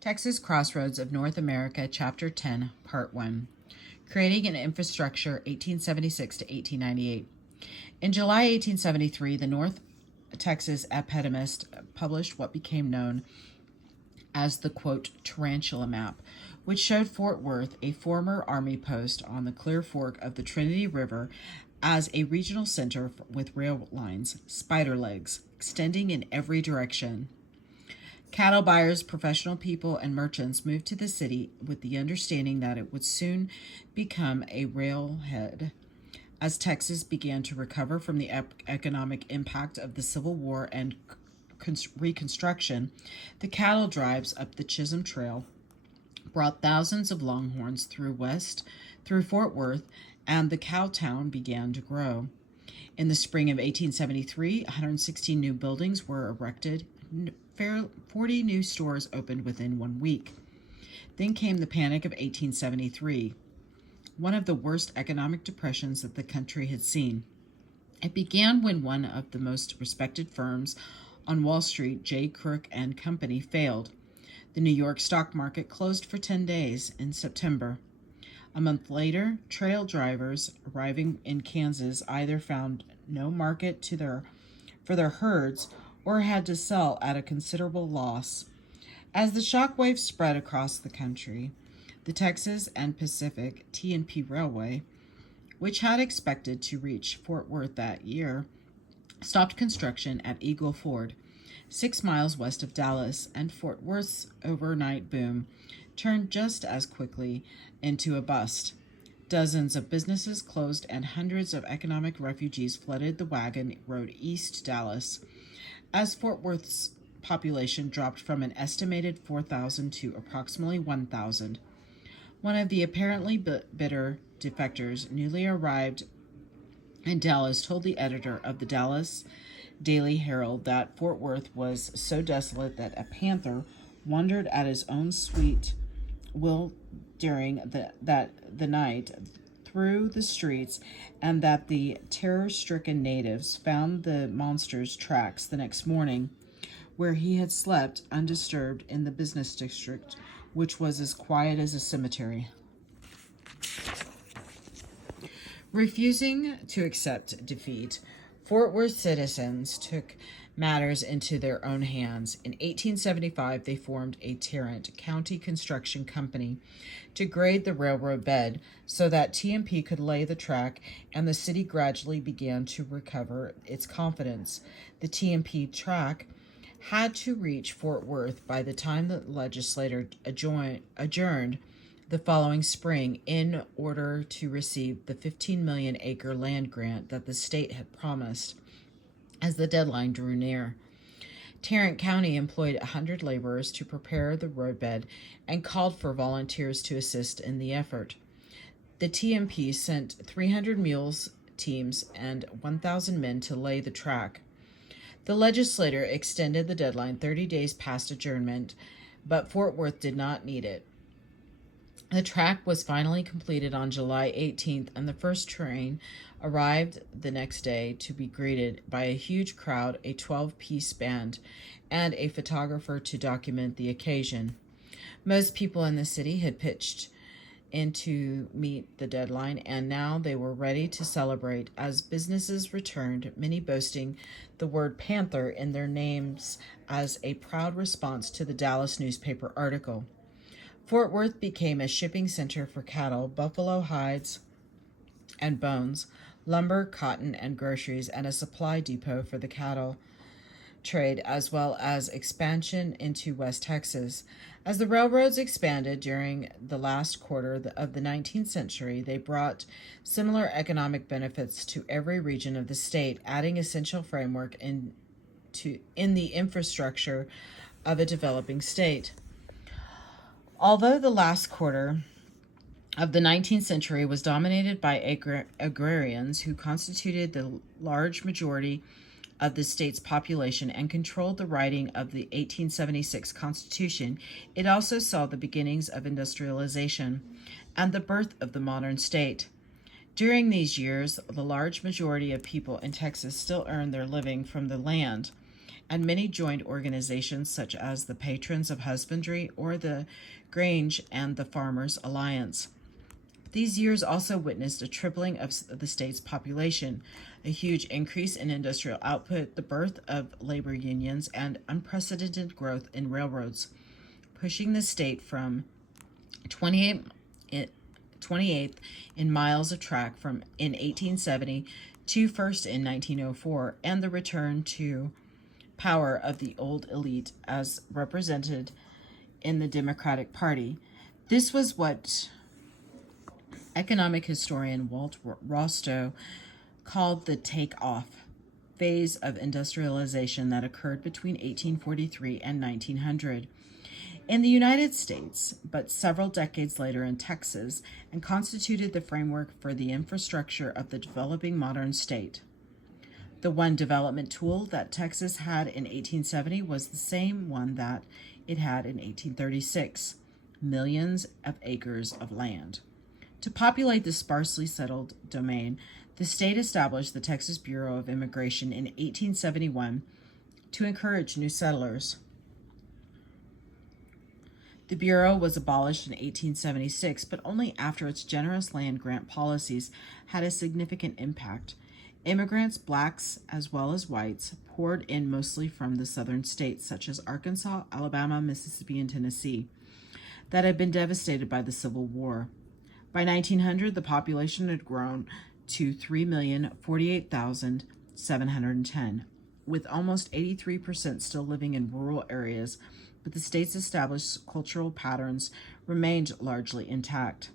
Texas Crossroads of North America, Chapter 10, Part 1. Creating an Infrastructure, 1876 to 1898. In July 1873, the North Texas epidemist published what became known as the, quote, Tarantula Map, which showed Fort Worth, a former Army post on the Clear Fork of the Trinity River, as a regional center with rail lines, spider legs, extending in every direction. Cattle buyers, professional people, and merchants moved to the city with the understanding that it would soon become a railhead. As Texas began to recover from the economic impact of the Civil War and Reconstruction, the cattle drives up the Chisholm Trail brought thousands of longhorns through Fort Worth, and the cow town began to grow. In the spring of 1873, 116 new buildings were erected. 40 new stores opened within 1 week. Then came the Panic of 1873, one of the worst economic depressions that the country had seen. It began when one of the most respected firms on Wall Street, J. Crook and Company, failed. The New York stock market closed for 10 days in September. A month later, trail drivers arriving in Kansas either found no market for their herds or had to sell at a considerable loss. As the shockwave spread across the country, the Texas and Pacific T&P Railway, which had expected to reach Fort Worth that year, stopped construction at Eagle Ford, 6 miles west of Dallas, and Fort Worth's overnight boom turned just as quickly into a bust. Dozens of businesses closed and hundreds of economic refugees flooded the wagon road east Dallas. As Fort Worth's population dropped from an estimated 4,000 to approximately 1,000. One of the apparently bitter defectors newly arrived in Dallas told the editor of the Dallas Daily Herald that Fort Worth was so desolate that a panther wandered at his own sweet will during the night through the streets, and that the terror-stricken natives found the monster's tracks the next morning, where he had slept undisturbed in the business district, which was as quiet as a cemetery. Refusing to accept defeat, Fort Worth citizens took matters into their own hands. In 1875, they formed a Tarrant County Construction Company to grade the railroad bed so that T&P could lay the track, and the city gradually began to recover its confidence. The T&P track had to reach Fort Worth by the time the legislature adjourned the following spring in order to receive the 15 million acre land grant that the state had promised. As the deadline drew near, Tarrant County employed 100 laborers to prepare the roadbed and called for volunteers to assist in the effort. The T&P sent 300 mules teams and 1,000 men to lay the track. The legislature extended the deadline 30 days past adjournment, but Fort Worth did not need it. The track was finally completed on July 18th, and the first train arrived the next day to be greeted by a huge crowd, a 12-piece band, and a photographer to document the occasion. Most people in the city had pitched in to meet the deadline, and now they were ready to celebrate as businesses returned, many boasting the word Panther in their names as a proud response to the Dallas newspaper article. Fort Worth became a shipping center for cattle, buffalo hides and bones, lumber, cotton, and groceries, and a supply depot for the cattle trade, as well as expansion into West Texas. As the railroads expanded during the last quarter of the 19th century, they brought similar economic benefits to every region of the state, adding essential framework in the infrastructure of a developing state. Although the last quarter of the 19th century was dominated by agrarians who constituted the large majority of the state's population and controlled the writing of the 1876 Constitution, it also saw the beginnings of industrialization and the birth of the modern state. During these years, the large majority of people in Texas still earned their living from the land, and many joined organizations such as the Patrons of Husbandry or the Grange and the Farmers Alliance. These years also witnessed a tripling of the state's population, a huge increase in industrial output, the birth of labor unions, and unprecedented growth in railroads, pushing the state from 28th in miles of track in 1870 to first in 1904, and the return to power of the old elite as represented in the Democratic Party. This was what economic historian Walt Rostow called the take-off phase of industrialization that occurred between 1843 and 1900 in the United States, but several decades later in Texas, and constituted the framework for the infrastructure of the developing modern state. The one development tool that Texas had in 1870 was the same one that it had in 1836, millions of acres of land. To populate the sparsely settled domain, the state established the Texas Bureau of Immigration in 1871 to encourage new settlers. The Bureau was abolished in 1876, but only after its generous land grant policies had a significant impact. Immigrants, blacks as well as whites, poured in mostly from the southern states such as Arkansas, Alabama, Mississippi, and Tennessee that had been devastated by the Civil War. By 1900, the population had grown to 3,048,710, with almost 83% still living in rural areas, but the state's established cultural patterns remained largely intact.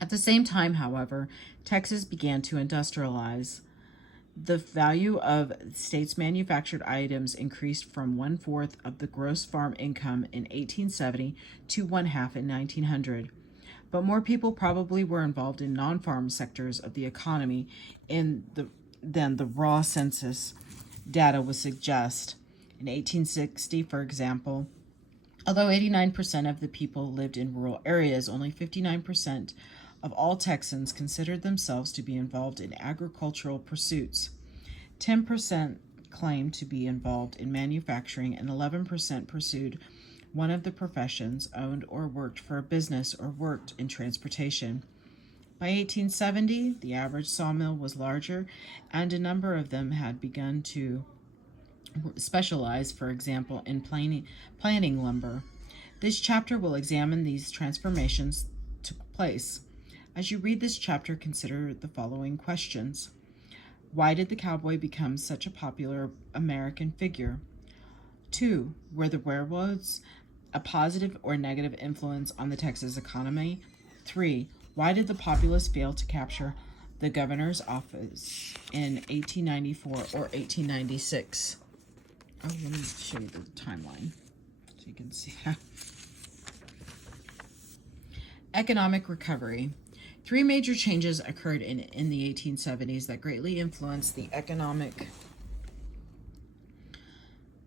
At the same time, however, Texas began to industrialize. The value of the state's manufactured items increased from 1/4 of the gross farm income in 1870 to 1/2 in 1900. But more people probably were involved in non-farm sectors of the economy than the raw census data would suggest. In 1860, for example, although 89% of the people lived in rural areas, only 59% of all Texans considered themselves to be involved in agricultural pursuits. 10% claimed to be involved in manufacturing, and 11% pursued one of the professions, owned or worked for a business, or worked in transportation. By 1870, the average sawmill was larger, and a number of them had begun to specialize, for example, in planing lumber. This chapter will examine these transformations took place. As you read this chapter, consider the following questions. Why did the cowboy become such a popular American figure? 2. Were the railroads a positive or negative influence on the Texas economy? 3. Why did the populace fail to capture the governor's office in 1894 or 1896? Oh, let me show you the timeline so you can see. Economic recovery. 3 major changes occurred in the 1870s that greatly influenced the economic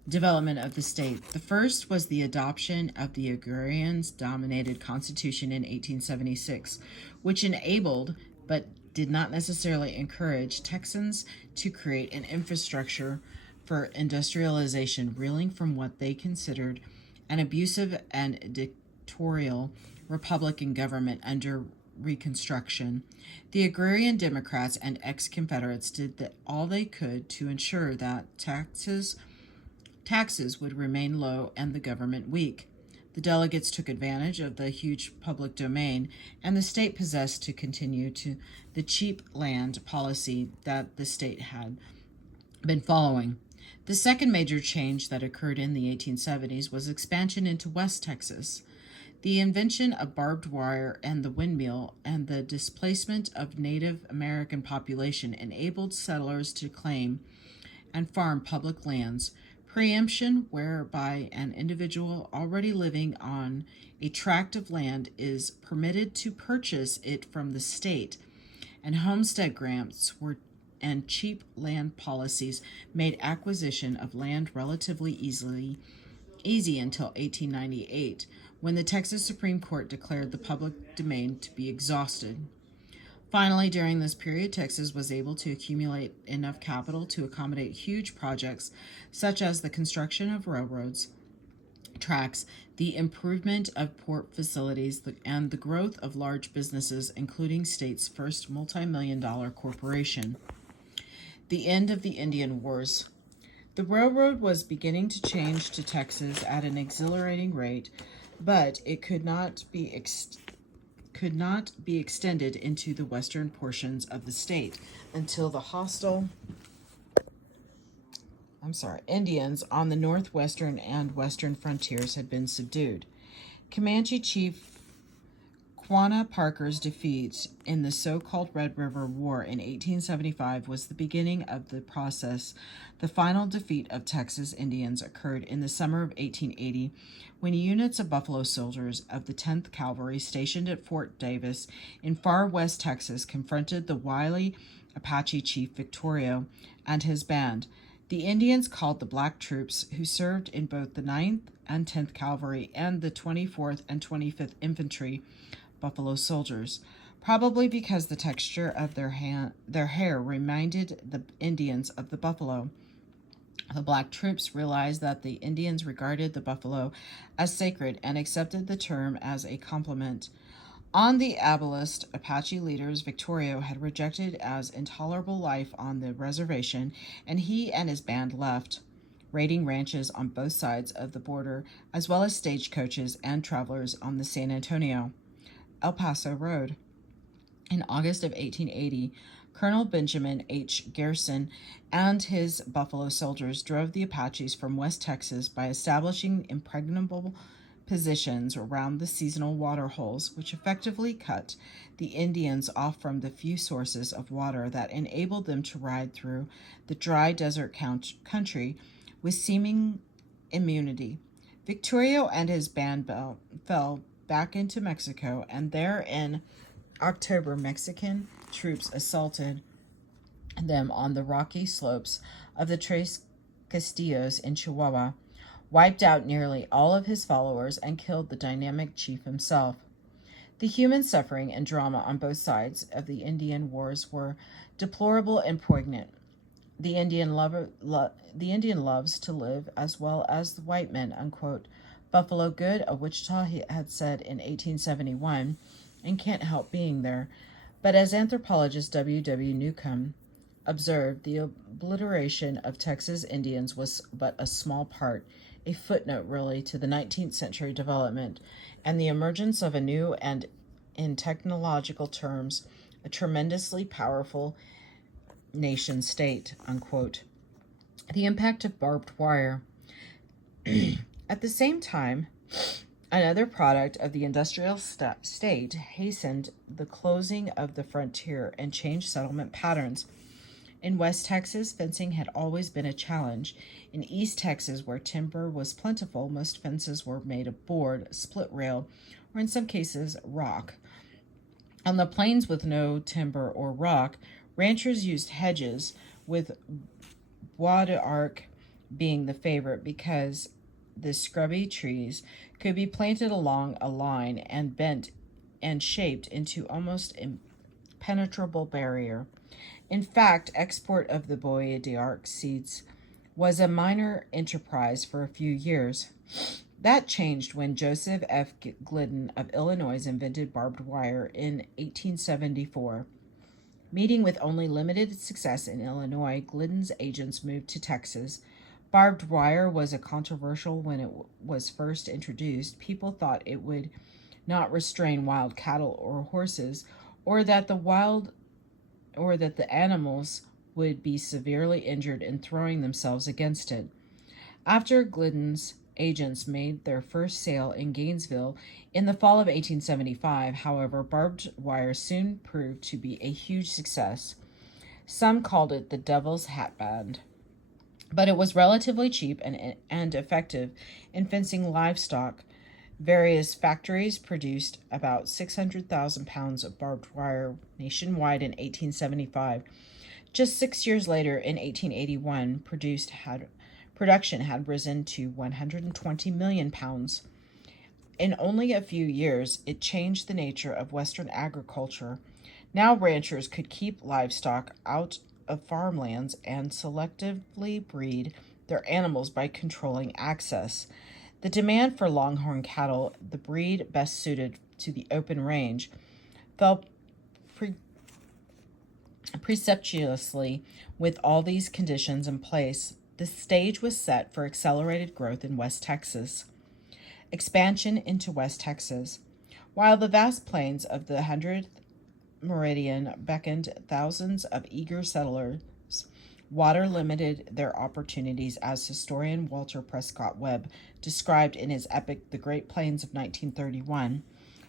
development of the state. The first was the adoption of the agrarian-dominated Constitution in 1876, which enabled, but did not necessarily encourage, Texans to create an infrastructure for industrialization, reeling from what they considered an abusive and dictatorial Republican government under Reconstruction. The agrarian Democrats and ex-Confederates did all they could to ensure that taxes would remain low and the government weak. The delegates took advantage of the huge public domain and the state possessed to continue to the cheap land policy that the state had been following. The second major change that occurred in the 1870s was expansion into West Texas. The invention of barbed wire and the windmill and the displacement of Native American population enabled settlers to claim and farm public lands. Preemption, whereby an individual already living on a tract of land is permitted to purchase it from the state, and homestead grants and cheap land policies made acquisition of land relatively easy until 1898, when the Texas Supreme Court declared the public domain to be exhausted. Finally, during this period, Texas was able to accumulate enough capital to accommodate huge projects such as the construction of railroads, tracks, the improvement of port facilities, and the growth of large businesses, including state's first multi-million-dollar corporation. The end of the Indian Wars. The railroad was beginning to change to Texas at an exhilarating rate, but it could not be extended into the western portions of the state until the hostile Indians on the northwestern and western frontiers had been subdued. Comanche chief Quanah Parker's defeat in the so-called Red River War in 1875 was the beginning of the process. The final defeat of Texas Indians occurred in the summer of 1880 when units of Buffalo soldiers of the 10th Cavalry stationed at Fort Davis in far west Texas confronted the wily Apache chief Victorio and his band. The Indians called the black troops who served in both the 9th and 10th Cavalry and the 24th and 25th Infantry Buffalo soldiers, probably because the texture of their hair reminded the Indians of the buffalo. The black troops realized that the Indians regarded the buffalo as sacred and accepted the term as a compliment. On the ableist Apache leaders, Victorio had rejected as intolerable life on the reservation, and he and his band left, raiding ranches on both sides of the border, as well as stagecoaches and travelers on the San Antonio El Paso Road. In August of 1880, Colonel Benjamin H. Garrison and his Buffalo soldiers drove the Apaches from West Texas by establishing impregnable positions around the seasonal water holes, which effectively cut the Indians off from the few sources of water that enabled them to ride through the dry desert country with seeming immunity. Victorio and his band fell back into Mexico, and there in October, Mexican troops assaulted them on the rocky slopes of the Tres Castillos in Chihuahua, wiped out nearly all of his followers, and killed the dynamic chief himself. The human suffering and drama on both sides of the Indian Wars were deplorable and poignant. The Indian loves to live as well as the white men, unquote. Buffalo Good of Wichita had said in 1871, and can't help being there. But as anthropologist W. W. Newcomb observed, the obliteration of Texas Indians was but a small part, a footnote really, to the 19th century development and the emergence of a new and, in technological terms, a tremendously powerful nation state, unquote. The impact of barbed wire. At the same time, another product of the industrial state hastened the closing of the frontier and changed settlement patterns. In West Texas, fencing had always been a challenge. In East Texas, where timber was plentiful, most fences were made of board, split rail, or in some cases, rock. On the plains with no timber or rock, ranchers used hedges, with bois d'arc being the favorite because the scrubby trees could be planted along a line and bent and shaped into almost impenetrable barrier. In fact, export of the bois d'arc seeds was a minor enterprise for a few years. That changed when Joseph F. Glidden of Illinois invented barbed wire in 1874. Meeting with only limited success in Illinois, Glidden's agents moved to Texas. Barbed wire was a controversial when it was first introduced. People thought it would not restrain wild cattle or horses, or that the animals would be severely injured in throwing themselves against it. After Glidden's agents made their first sale in Gainesville in the fall of 1875, however, barbed wire soon proved to be a huge success. Some called it the Devil's Hatband, but it was relatively cheap and effective in fencing livestock. Various factories produced about 600,000 pounds of barbed wire nationwide in 1875. Just 6 years later, in 1881, production had risen to 120 million pounds. In only a few years, it changed the nature of Western agriculture. Now ranchers could keep livestock out of farmlands and selectively breed their animals by controlling access. The demand for longhorn cattle, the breed best suited to the open range, fell precipitously. With all these conditions in place, the stage was set for accelerated growth in West Texas. Expansion into West Texas. While the vast plains of the 100th meridian beckoned thousands of eager settlers, water limited their opportunities, as historian Walter Prescott Webb described in his epic The Great Plains of 1931.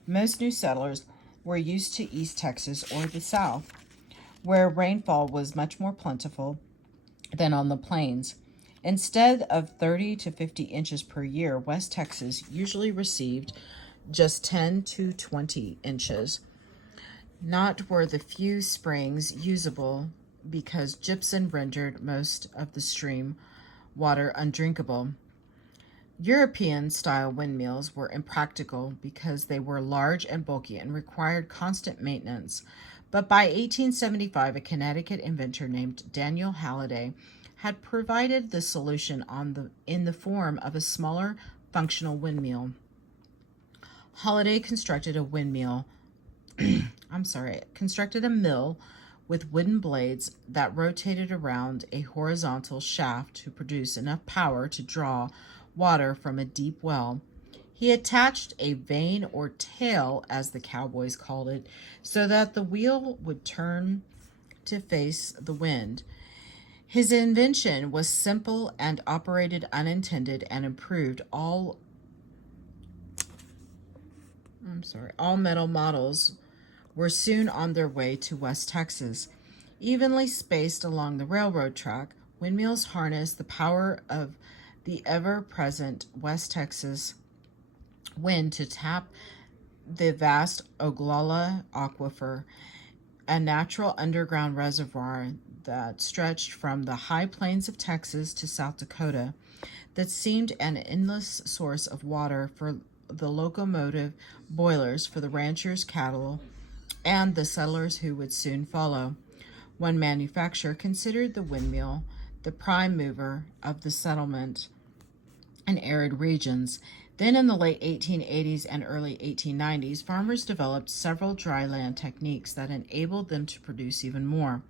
Most new settlers were used to East Texas or the South, where rainfall was much more plentiful than on the plains. Instead of 30 to 50 inches per year, West Texas usually received just 10 to 20 inches. Not were the few springs usable because gypsum rendered most of the stream water undrinkable. European-style windmills were impractical because they were large and bulky and required constant maintenance. But by 1875, a Connecticut inventor named Daniel Halliday had provided the solution in the form of a smaller, functional windmill. Halliday constructed a mill with wooden blades that rotated around a horizontal shaft to produce enough power to draw water from a deep well. He attached a vane or tail, as the cowboys called it, so that the wheel would turn to face the wind. His invention was simple and operated unintended and improved all metal models were soon on their way to West Texas. Evenly spaced along the railroad track, windmills harnessed the power of the ever-present West Texas wind to tap the vast Oglala Aquifer, a natural underground reservoir that stretched from the high plains of Texas to South Dakota, that seemed an endless source of water for the locomotive boilers for the ranchers' cattle and the settlers who would soon follow. One manufacturer considered the windmill the prime mover of the settlement in arid regions. Then in the late 1880s and early 1890s, farmers developed several dryland techniques that enabled them to produce even more.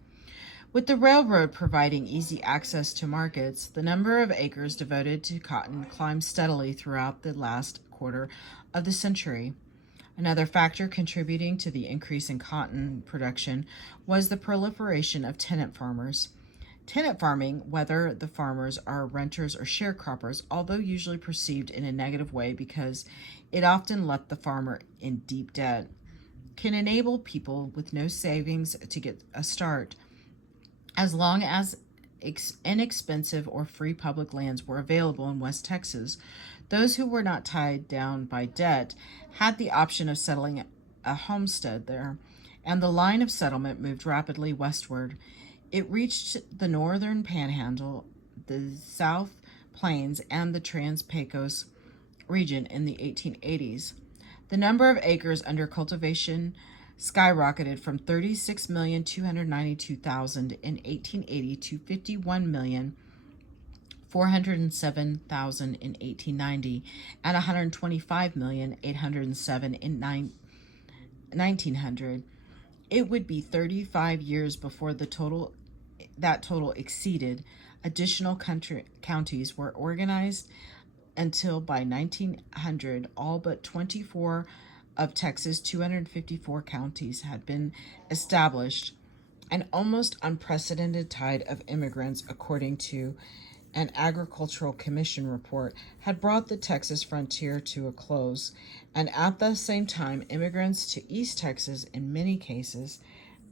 With the railroad providing easy access to markets, the number of acres devoted to cotton climbed steadily throughout the last quarter of the century. Another factor contributing to the increase in cotton production was the proliferation of tenant farmers. Tenant farming, whether the farmers are renters or sharecroppers, although usually perceived in a negative way because it often left the farmer in deep debt, can enable people with no savings to get a start. As long as inexpensive or free public lands were available in West Texas, those who were not tied down by debt had the option of settling a homestead there, and the line of settlement moved rapidly westward. It reached the northern panhandle, the South Plains, and the Trans-Pecos region in the 1880s. The number of acres under cultivation skyrocketed from 36,292,000 in 1880 to 51,407,000 in 1890 and 125,807 in 1900. It would be 35 years before that total exceeded. Additional counties were organized until by 1900, all but 24 of Texas' 254 counties had been established. An almost unprecedented tide of immigrants, according to an Agricultural Commission report, had brought the Texas frontier to a close, and at the same time, immigrants to East Texas, in many cases,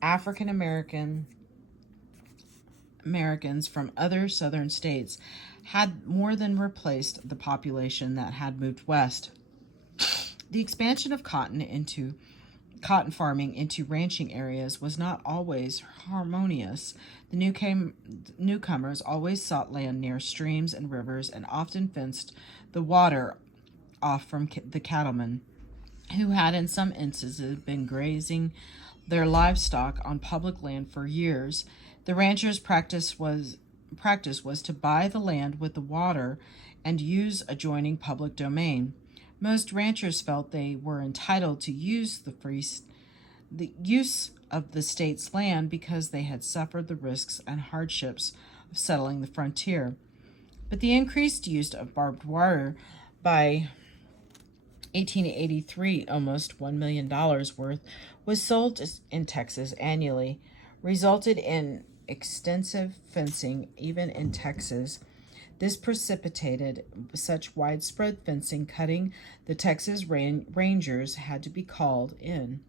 African Americans from other southern states, had more than replaced the population that had moved west. The expansion of cotton farming into ranching areas was not always harmonious. The newcomers always sought land near streams and rivers and often fenced the water off from the cattlemen. who had in some instances been grazing their livestock on public land for years. The ranchers' practice was to buy the land with the water and use adjoining public domain. Most ranchers felt they were entitled to use the use of the state's land because they had suffered the risks and hardships of settling the frontier. But the increased use of barbed wire by 1883, almost $1 million worth, was sold in Texas annually, resulted in extensive fencing even in Texas. This precipitated such widespread fencing cutting the Texas Rangers had to be called in.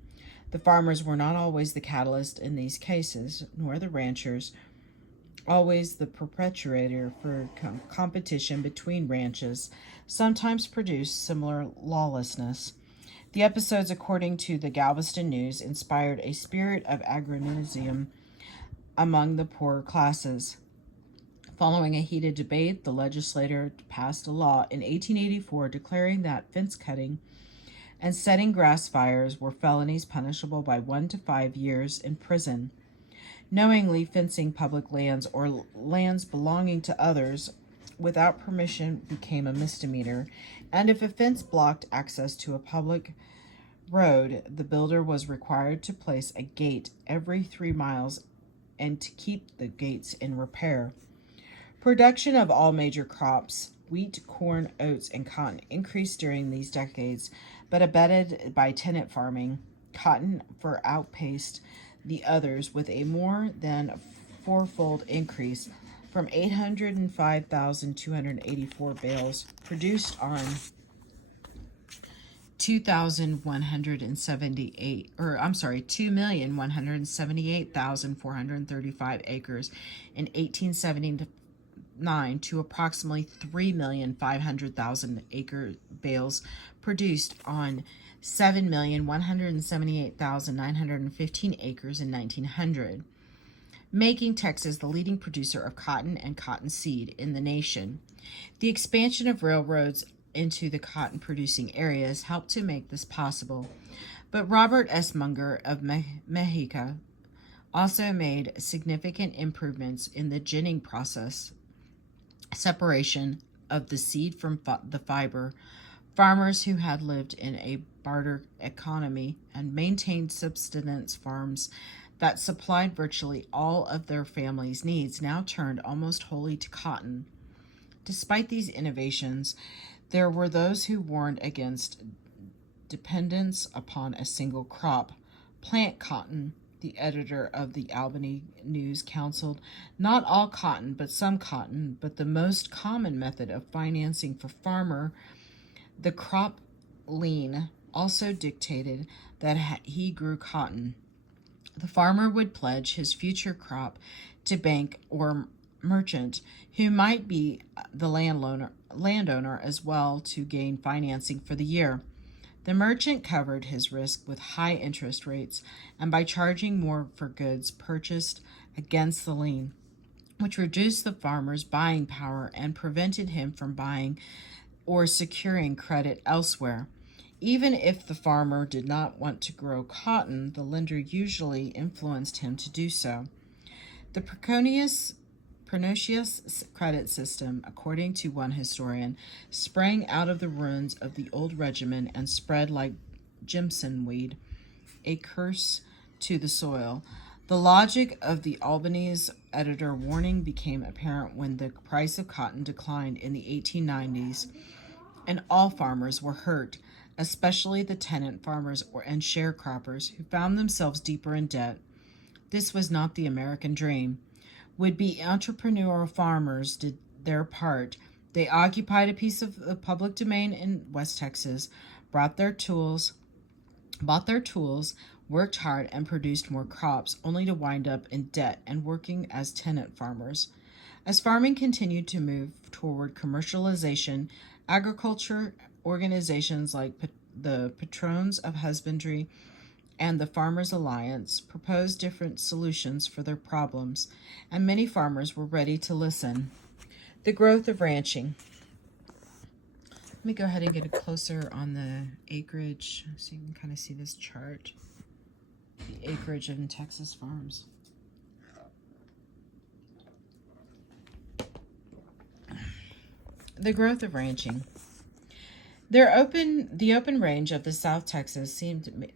The farmers were not always the catalyst in these cases, nor the ranchers always the perpetrator, for competition between ranches sometimes produced similar lawlessness. The episodes, according to the Galveston News, inspired a spirit of agrarianism among the poorer classes. Following a heated debate, the legislature passed a law in 1884 declaring that fence cutting and setting grass fires were felonies punishable by 1 to 5 years in prison. Knowingly fencing public lands or lands belonging to others without permission became a misdemeanor, and if a fence blocked access to a public road, the builder was required to place a gate every 3 miles and to keep the gates in repair. Production of all major crops, wheat, corn, oats, and cotton, increased during these decades, but abetted by tenant farming. Cotton outpaced the others with a more than fourfold increase from 805,284 bales produced on 2,178,435 acres in 1879 to approximately 3,500,000 acre bales produced on 7,178,915 acres in 1900, making Texas the leading producer of cotton and cottonseed in the nation. The expansion of railroads into the cotton-producing areas helped to make this possible, but Robert S. Munger of Mexico also made significant improvements in the ginning process, separation of the seed from the fiber. Farmers who had lived in a barter economy and maintained subsistence farms that supplied virtually all of their family's needs now turned almost wholly to cotton. Despite these innovations, there were those who warned against dependence upon a single crop. Plant cotton, the editor of the Albany News counseled, not all cotton, but some cotton, but the most common method of financing for farmer, the crop lien, also dictated that he grew cotton. The farmer would pledge his future crop to bank or merchant, who might be the landowner as well, to gain financing for the year. The merchant covered his risk with high interest rates and by charging more for goods purchased against the lien, which reduced the farmer's buying power and prevented him from buying or securing credit elsewhere. Even if the farmer did not want to grow cotton, the lender usually influenced him to do so. The pernicious credit system, according to one historian, sprang out of the ruins of the old regimen and spread like Jimson weed, a curse to the soil. The logic of the Albany's editor warning became apparent when the price of cotton declined in the 1890s, and all farmers were hurt, especially the tenant farmers and sharecroppers who found themselves deeper in debt. This was not the American dream. Would-be entrepreneurial farmers did their part. They occupied a piece of the public domain in West Texas, bought their tools, worked hard, and produced more crops, only to wind up in debt and working as tenant farmers. As farming continued to move toward commercialization, agriculture organizations like the Patrons of Husbandry and the Farmers Alliance proposed different solutions for their problems, and many farmers were ready to listen. The growth of ranching. Let me go ahead and get a closer on the acreage so you can kind of see this chart. The acreage in Texas farms. The growth of ranching. The open range of the South Texas seemed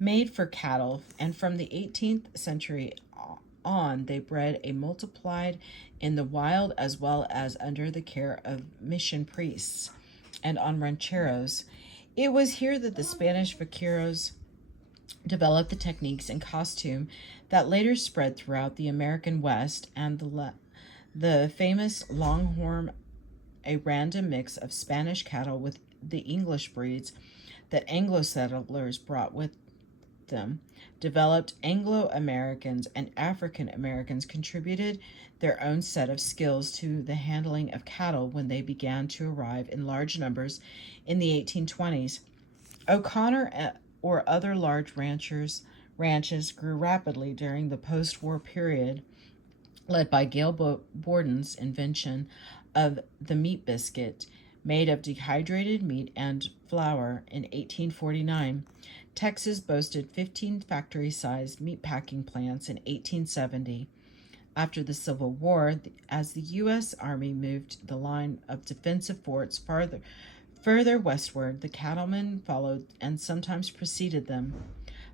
made for cattle, and from the 18th century on, they bred and multiplied in the wild as well as under the care of mission priests and on rancheros. It was here that the Spanish vaqueros developed the techniques and costume that later spread throughout the American West, and the famous longhorn, a random mix of Spanish cattle with the English breeds that Anglo settlers brought with them, developed. Anglo-Americans and African-Americans contributed their own set of skills to the handling of cattle when they began to arrive in large numbers in the 1820s. O'Connor or other large ranches grew rapidly during the post-war period, led by Gail Borden's invention of the meat biscuit, made of dehydrated meat and flour in 1849. Texas boasted 15 factory-sized meatpacking plants in 1870. After the Civil War, as the U.S. Army moved the line of defensive forts further westward, the cattlemen followed and sometimes preceded them.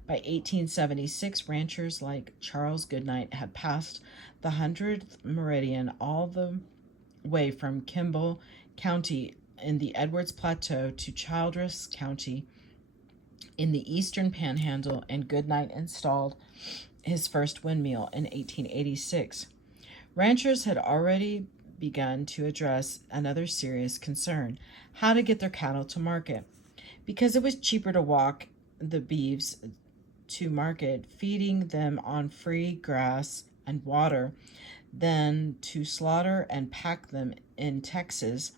By 1876, ranchers like Charles Goodnight had passed the 100th meridian all the way from Kimball County in the Edwards Plateau to Childress County in the eastern panhandle, and Goodnight installed his first windmill in 1886. Ranchers had already begun to address another serious concern: how to get their cattle to market. Because it was cheaper to walk the beeves to market, feeding them on free grass and water, than to slaughter and pack them in Texas,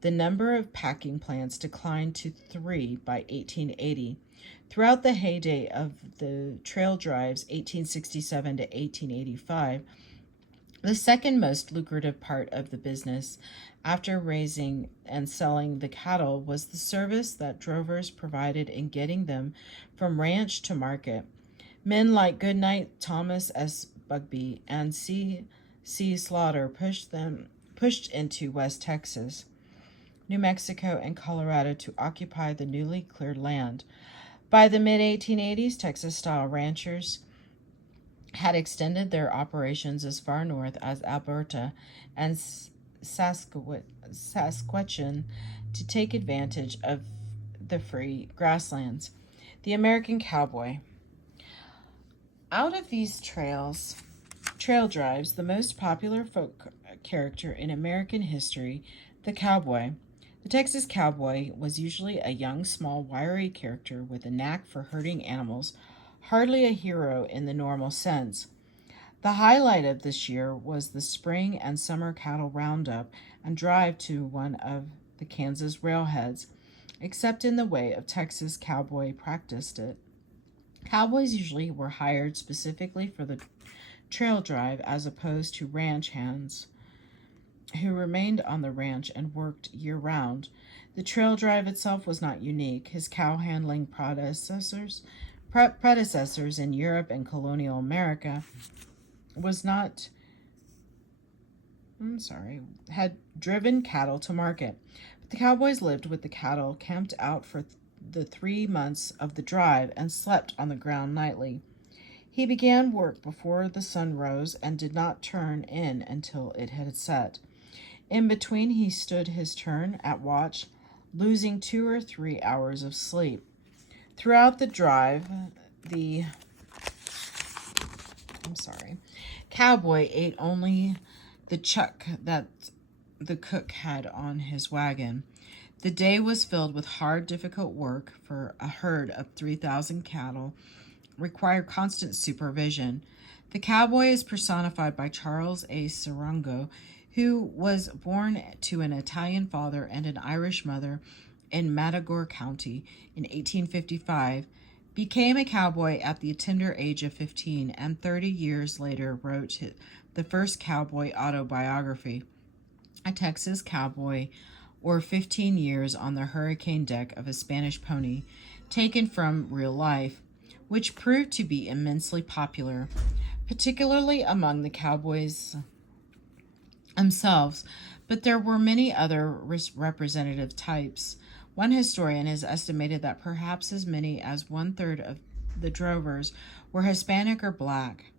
the number of packing plants declined to 3 by 1880. Throughout the heyday of the trail drives, 1867 to 1885, the second most lucrative part of the business, after raising and selling the cattle, was the service that drovers provided in getting them from ranch to market. Men like Goodnight, Thomas S. Bugbee, and C. Slaughter pushed into West Texas, New Mexico, and Colorado to occupy the newly cleared land. By the mid-1880s, Texas-style ranchers had extended their operations as far north as Alberta and Saskatchewan to take advantage of the free grasslands. The American cowboy. Out of these trail drives, the most popular folk character in American history, the cowboy. The Texas cowboy was usually a young, small, wiry character with a knack for herding animals, hardly a hero in the normal sense. The highlight of this year was the spring and summer cattle roundup and drive to one of the Kansas railheads, except in the way of Texas cowboy practiced it. Cowboys usually were hired specifically for the trail drive as opposed to ranch hands who remained on the ranch and worked year-round. The trail drive itself was not unique. His cow-handling predecessors in Europe and colonial America had driven cattle to market. But the cowboys lived with the cattle, camped out for the 3 months of the drive, and slept on the ground nightly. He began work before the sun rose and did not turn in until it had set. In between, he stood his turn at watch, losing 2 or 3 hours of sleep. Throughout the drive, the cowboy ate only the chuck that the cook had on his wagon. The day was filled with hard, difficult work, for a herd of 3,000 cattle required constant supervision. The cowboy is personified by Charles A. Sarongo, who was born to an Italian father and an Irish mother in Matagorda County in 1855, became a cowboy at the tender age of 15, and 30 years later wrote the first cowboy autobiography. A Texas cowboy or 15 years on the hurricane deck of a Spanish pony, taken from real life, which proved to be immensely popular, particularly among the cowboys themselves, but there were many other representative types. One historian has estimated that perhaps as many as one-third of the drovers were Hispanic or black.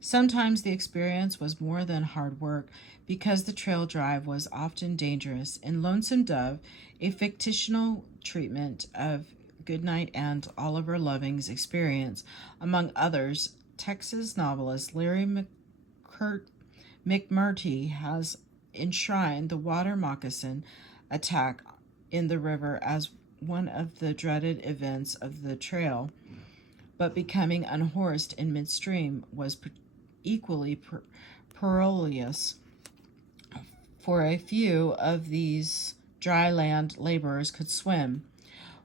Sometimes the experience was more than hard work because the trail drive was often dangerous. In Lonesome Dove, a fictional treatment of Goodnight and Oliver Loving's experience, among others, Texas novelist Larry McMurtry has enshrined the water moccasin attack in the river as one of the dreaded events of the trail, but becoming unhorsed in midstream was equally perilous, for a few of these dry land laborers could swim.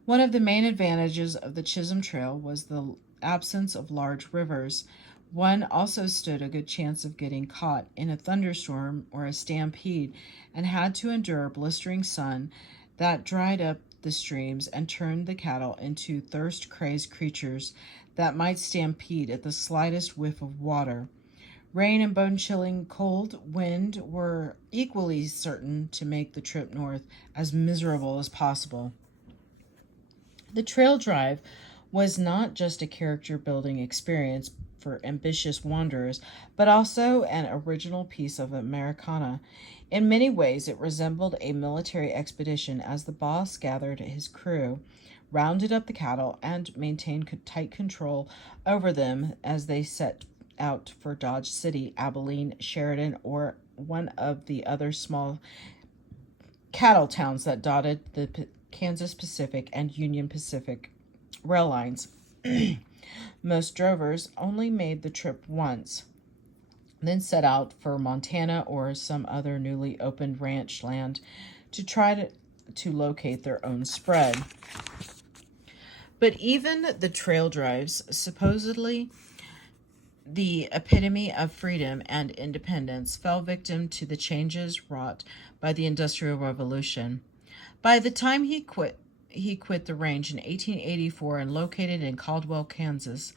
One of the main advantages of the Chisholm Trail was the absence of large rivers. One also stood a good chance of getting caught in a thunderstorm or a stampede and had to endure blistering sun that dried up the streams and turned the cattle into thirst-crazed creatures that might stampede at the slightest whiff of water. Rain and bone-chilling cold wind were equally certain to make the trip north as miserable as possible. The trail drive was not just a character-building experience for ambitious wanderers, but also an original piece of Americana. In many ways, it resembled a military expedition as the boss gathered his crew, rounded up the cattle, and maintained tight control over them as they set out for Dodge City, Abilene, Sheridan, or one of the other small cattle towns that dotted the Kansas Pacific and Union Pacific rail lines. Most drovers only made the trip once, then set out for Montana or some other newly opened ranch land to try to locate their own spread. But even the trail drives, supposedly the epitome of freedom and independence, fell victim to the changes wrought by the Industrial Revolution. By the time he quit the range in 1884 and located in Caldwell, Kansas,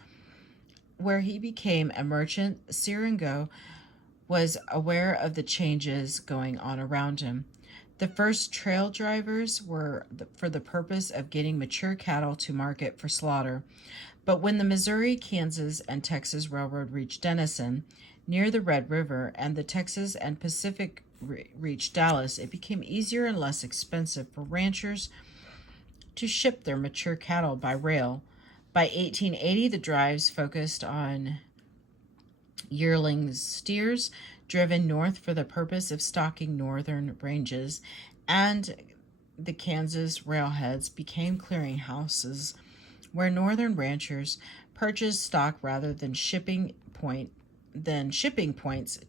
where he became a merchant. Siringo was aware of the changes going on around him. The first trail drivers were for the purpose of getting mature cattle to market for slaughter. But when the Missouri, Kansas, and Texas Railroad reached Denison, near the Red River, and the Texas and Pacific reached Dallas, it became easier and less expensive for ranchers to ship their mature cattle by rail. By 1880, the drives focused on yearling steers driven north for the purpose of stocking northern ranges, and the Kansas railheads became clearinghouses where northern ranchers purchased stock rather than shipping points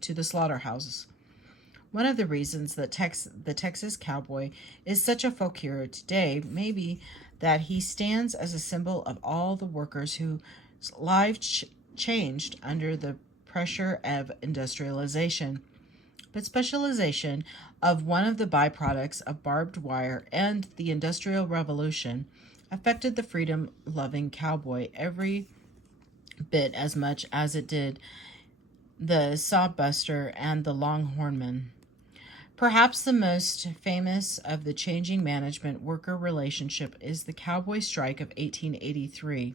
to the slaughterhouses. One of the reasons that the Texas cowboy is such a folk hero today may be that he stands as a symbol of all the workers whose lives changed under the pressure of industrialization. But specialization of one of the byproducts of barbed wire and the Industrial Revolution affected the freedom-loving cowboy every bit as much as it did the sawbuster and the longhornman. Perhaps the most famous of the changing management-worker relationship is the cowboy strike of 1883.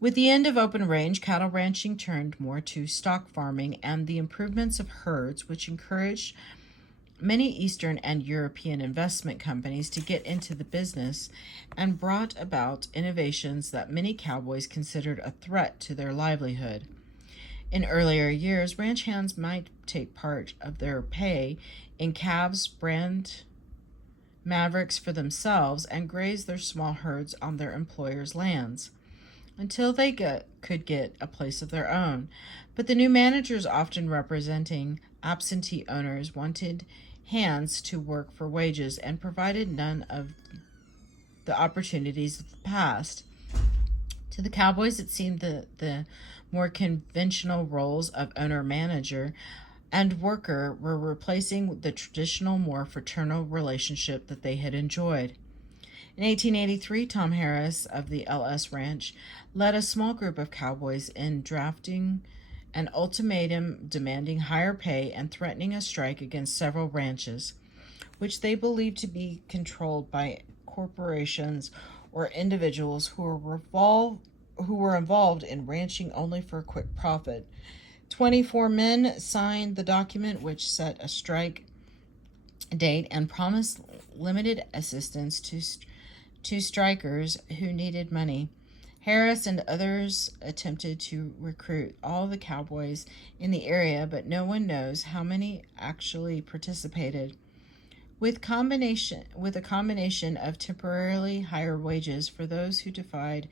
With the end of open range, cattle ranching turned more to stock farming and the improvements of herds, which encouraged many Eastern and European investment companies to get into the business and brought about innovations that many cowboys considered a threat to their livelihood. In earlier years, ranch hands might take part of their pay in calves, brand mavericks for themselves, and graze their small herds on their employers' lands until they could get a place of their own. But the new managers, often representing absentee owners, wanted hands to work for wages and provided none of the opportunities of the past. To the cowboys, it seemed the more conventional roles of owner-manager and worker were replacing the traditional, more fraternal relationship that they had enjoyed. In 1883, Tom Harris of the LS Ranch led a small group of cowboys in drafting an ultimatum demanding higher pay and threatening a strike against several ranches, which they believed to be controlled by corporations or individuals who were involved in ranching only for a quick profit. 24 men signed the document, which set a strike date and promised limited assistance to strikers who needed money. Harris and others attempted to recruit all the cowboys in the area, but no one knows how many actually participated. With a combination of temporarily higher wages for those who defied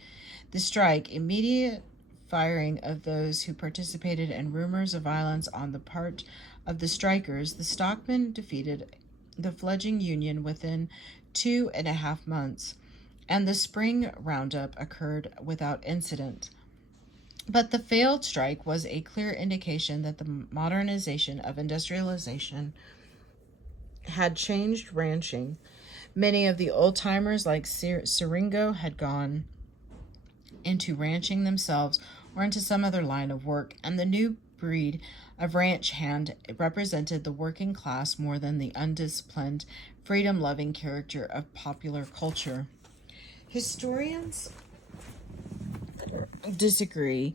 the strike, immediate firing of those who participated, and rumors of violence on the part of the strikers, the stockmen defeated the fledgling Union within 2.5 months, and the spring roundup occurred without incident. But the failed strike was a clear indication that the modernization of industrialization had changed ranching. Many of the old-timers like Siringo had gone into ranching themselves or into some other line of work, and the new breed of ranch hand represented the working class more than the undisciplined, freedom-loving character of popular culture. Historians disagree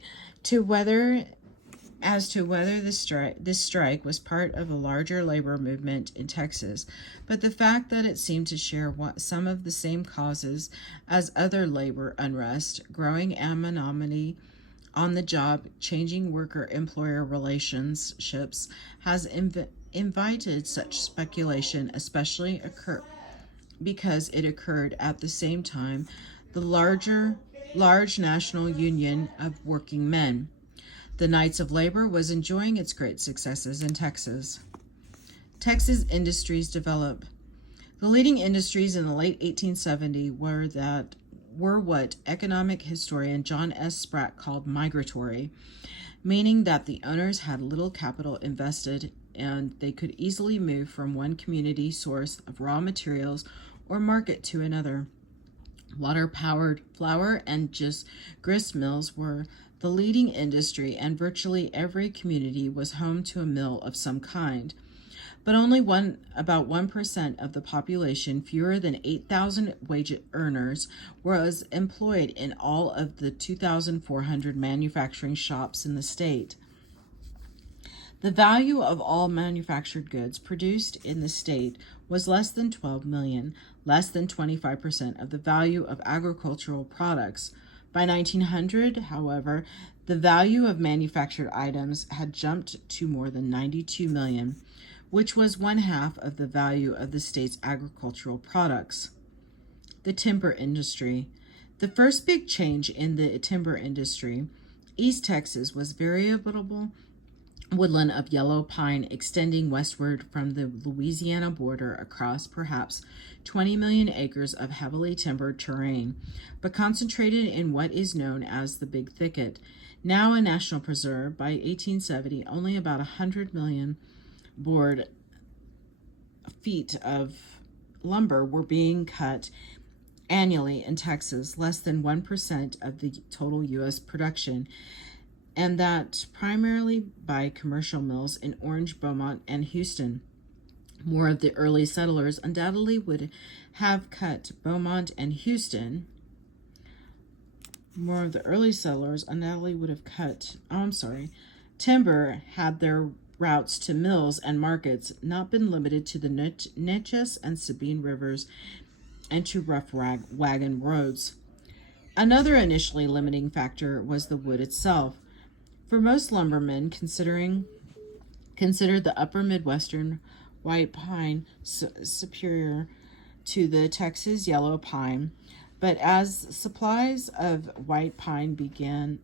as to whether this strike was part of a larger labor movement in Texas, but the fact that it seemed to share some of the same causes as other labor unrest, growing anonymity on the job, changing worker-employer relationships, has invited such speculation, especially because it occurred at the same time the large national union of working men. The Knights of Labor was enjoying its great successes in Texas. Texas industries develop. The leading industries in the late 1870s were what economic historian John S. Spratt called migratory, meaning that the owners had little capital invested and they could easily move from one community source of raw materials or market to another. Water-powered flour and grist mills were the leading industry, and virtually every community was home to a mill of some kind. But only about 1% of the population, fewer than 8,000 wage earners, was employed in all of the 2,400 manufacturing shops in the state. The value of all manufactured goods produced in the state was less than $12 million, less than 25% of the value of agricultural products. By 1900, however, the value of manufactured items had jumped to more than $92 million, which was 1/2 of the value of the state's agricultural products. The timber industry. The first big change in the timber industry, East Texas was veritable woodland of yellow pine extending westward from the Louisiana border across perhaps 20 million acres of heavily timbered terrain, but concentrated in what is known as the Big Thicket, now a national preserve. By 1870, only about 100 million board feet of lumber were being cut annually in Texas, less than 1% of the total U.S. production, and that primarily by commercial mills in Orange, Beaumont, and Houston. More of the early settlers undoubtedly would have cut Beaumont and Houston. Timber had their routes to mills and markets not been limited to the Neches and Sabine rivers and to rough wagon roads. Another initially limiting factor was the wood itself. For most lumbermen considered the upper Midwestern white pine superior to the Texas yellow pine, but as supplies of white pine began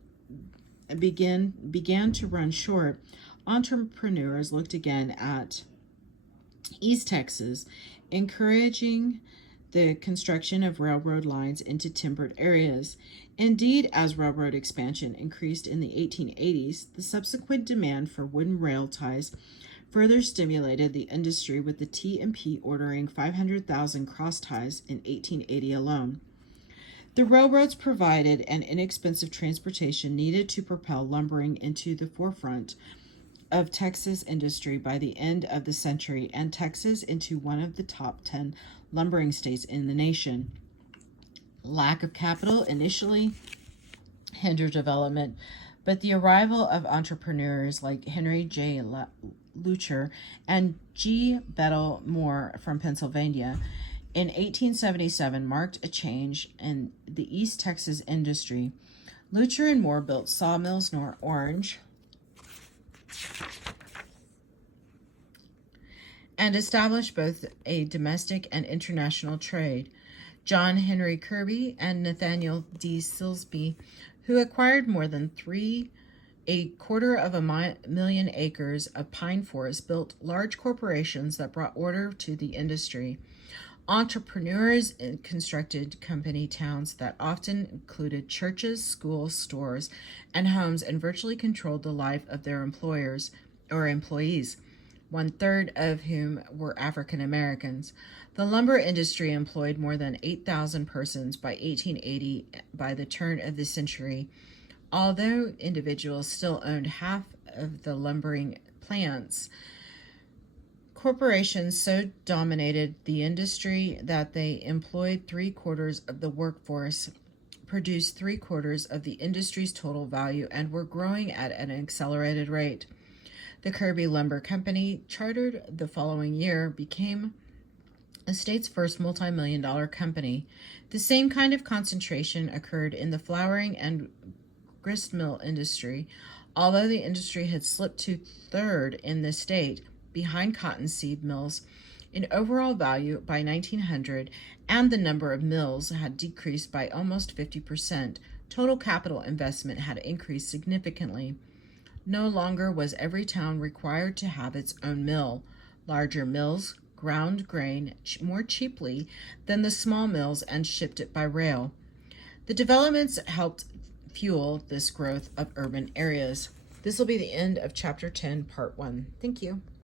to run short, entrepreneurs looked again at East Texas, encouraging the construction of railroad lines into timbered areas. Indeed, as railroad expansion increased in the 1880s, the subsequent demand for wooden rail ties further stimulated the industry, with the T&P ordering 500,000 cross ties in 1880 alone. The railroads provided an inexpensive transportation needed to propel lumbering into the forefront of Texas industry by the end of the century, and Texas into one of the top 10 lumbering states in the nation. Lack of capital initially hindered development, but the arrival of entrepreneurs like Henry J. Lucher and G. Bettle Moore from Pennsylvania in 1877 marked a change in the East Texas industry. Lucher and Moore built sawmills near Orange and established both a domestic and international trade. John Henry Kirby and Nathaniel D. Silsby, who acquired more than a quarter of a million acres of pine forest, built large corporations that brought order to the industry. Entrepreneurs constructed company towns that often included churches, schools, stores, and homes, and virtually controlled the life of their employers or employees, 1/3 of whom were African Americans. The lumber industry employed more than 8,000 persons by 1880. By the turn of the century, although individuals still owned half of the lumbering plants, corporations so dominated the industry that they employed 3/4 of the workforce, produced 3/4 of the industry's total value, and were growing at an accelerated rate. The Kirby Lumber Company, chartered the following year, became the state's first multi-million-dollar company. The same kind of concentration occurred in the flouring and gristmill industry, although the industry had slipped to third in the state, behind cottonseed mills in overall value by 1900, and the number of mills had decreased by almost 50%. Total capital investment had increased significantly. No longer was every town required to have its own mill. Larger mills ground grain more cheaply than the small mills and shipped it by rail. The developments helped fuel this growth of urban areas. This will be the end of Chapter 10, Part 1. Thank you.